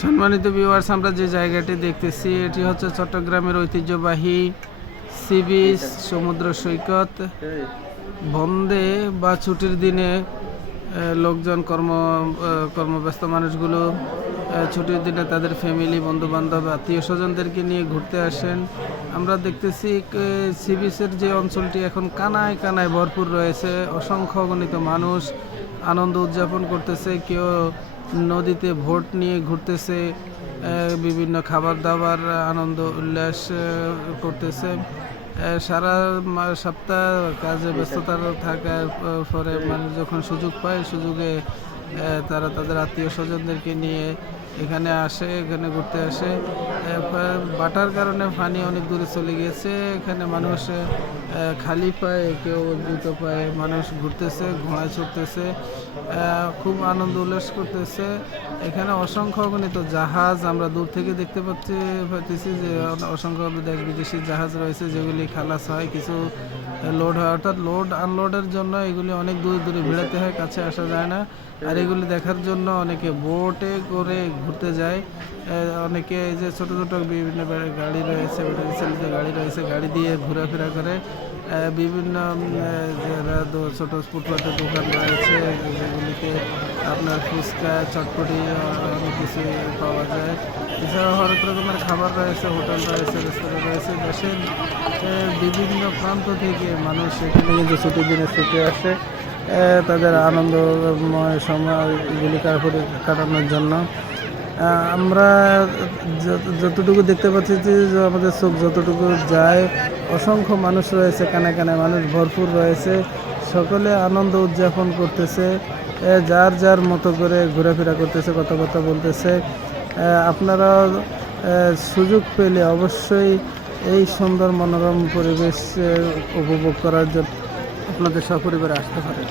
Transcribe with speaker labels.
Speaker 1: সম্মানিত ভিউয়ার্স আমরা যে জায়গাটি দেখতেছি, এটি হচ্ছে চট্টগ্রামের ঐতিহ্যবাহী সি বিচ, সমুদ্র সৈকত। বন্দে বা ছুটির দিনে লোকজন, কর্ম কর্মব্যস্ত মানুষগুলো ছুটির দিনে তাদের ফ্যামিলি বন্ধু বান্ধব আত্মীয় স্বজনদেরকে নিয়ে ঘুরতে আসেন। আমরা দেখতেছি সি বিচের যে অঞ্চলটি এখন কানায় কানায় ভরপুর রয়েছে। অসংখ্য গণিত মানুষ আনন্দ উদযাপন করতেছে। কেউ নদীতে ভোট নিয়ে ঘুরতেছে বিভিন্ন খাবার দাবার আনন্দ, উল্লাস করতেছে। সারা সপ্তাহ কাজে ব্যস্ততার থাকার পরে মানুষ যখন সুযোগ পায় সুযোগে তারা তাদের আত্মীয় স্বজনদেরকে নিয়ে এখানে আসে এখানে ঘুরতে আসে। বাটার কারণে পানি অনেক দূরে চলে গিয়েছে। এখানে মানুষ খালি পায়ে কেউ জুতো পায়ে মানুষ ঘুরতেছে ঘোড়ায় আহ, খুব আনন্দ উল্লাস করতেছে। এখানে অসংখ্য অগণিত জাহাজ আমরা দূর থেকে দেখতে পাচ্ছি পাচ্ছি যে অসংখ্য দেশ বিদেশি জাহাজ রয়েছে যেগুলি খালাস হয় কিছু লোড হয়। অর্থাৎ লোড আনলোডের জন্য এগুলি অনেক দূরে দূরে ভিড়াতে হয় কাছে আসা যায় না। আর এগুলি দেখার জন্য অনেকে বোটে করে ঘুরতে যায়। অনেকে এই যে ছোট ছোট বিভিন্ন গাড়ি রয়েছে চালিত গাড়ি রয়েছে, গাড়ি দিয়ে ঘোরাফেরা করে। বিভিন্ন যারা ছোট ফুটপাতের দোকান রয়েছে, যেগুলিতে আপনার ফুচকা, চটপটি অনেক কিছু পাওয়া যায়। এছাড়াও হরেক রকমের খাবার রয়েছে, হোটেল রয়েছে রেস্তোরাঁ রয়েছে, দেশের বিভিন্ন প্রান্ত থেকে মানুষ এখানে কিন্তু ছুটির দিনে ছুটে আসে। তাদের আনন্দময় সময়গুলি কাটানোর জন্য। আমরা যত- যতটুকু দেখতে পাচ্ছি যে আমাদের চোখ যতটুকু যায়, অসংখ্য মানুষ রয়েছে, কানে কানে মানুষ ভরপুর রয়েছে, সকলে আনন্দ উদযাপন করতেছে যার যার মতো করে ঘোরাফেরা করতেছে, কথাবার্তা বলতেছে। আপনারা সুযোগ পেলে অবশ্যই এই সুন্দর মনোরম পরিবেশ উপভোগ করার জন্য আপনাদের সপরিবারে আসতে পারেন